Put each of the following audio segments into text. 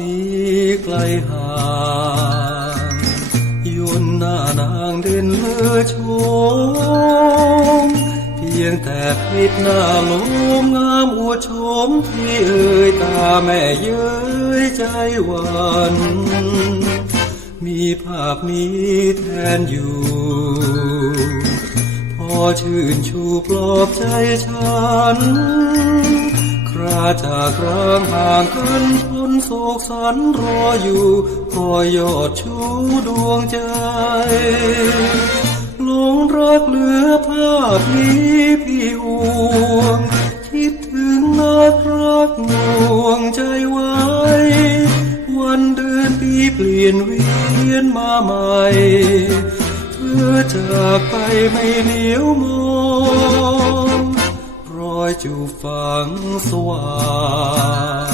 นี้ไกลห่างยนหน้านางเด่นเลอชมเพียงแต่พิษหน้าลมงามอวดโฉมที่เอ่ยตาแม่เย้ยใจหวันมีภาพนี้แทนอยู่ พอชื่นชูปลอบใจฉัน คราจากร้างห่างกันทนโศกสันรออยู่คอยยอดชูดวงใจหลงรักเหลือภาพนี้พี่ห่วง คิดถึงนักรักหน่วงใจไว้ วันเดือนปีเปลี่ยนเวียนมาใหม่เพื่อจากไปไม่เหลียวมอง จูฝังสว่าง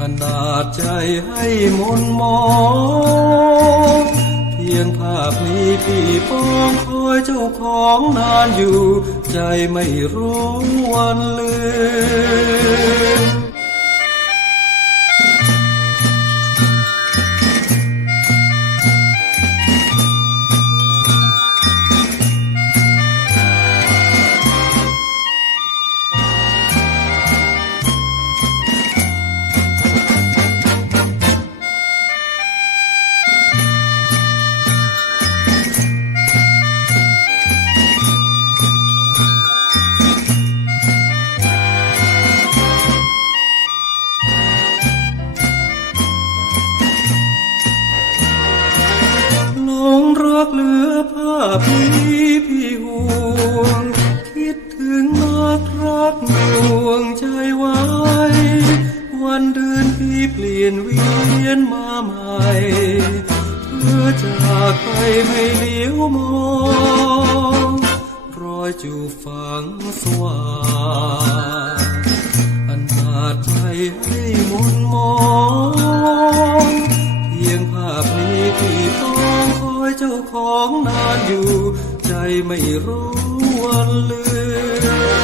อนาจใจให้มนมองเพียงภาพนี้พี่ปองคอยเจ้าของนานอยู่ ใจไม่รู้วันลืม พี่พี่ห่วง คิดถึงนักรักหน่วงใจไว้ วันเดือนพี่เปลี่ยนเวียนมาใหม่เพื่อจากไปไม่เหลียวมองรอยจูบฝังสว่าง ใจไม่รู้วันเลือน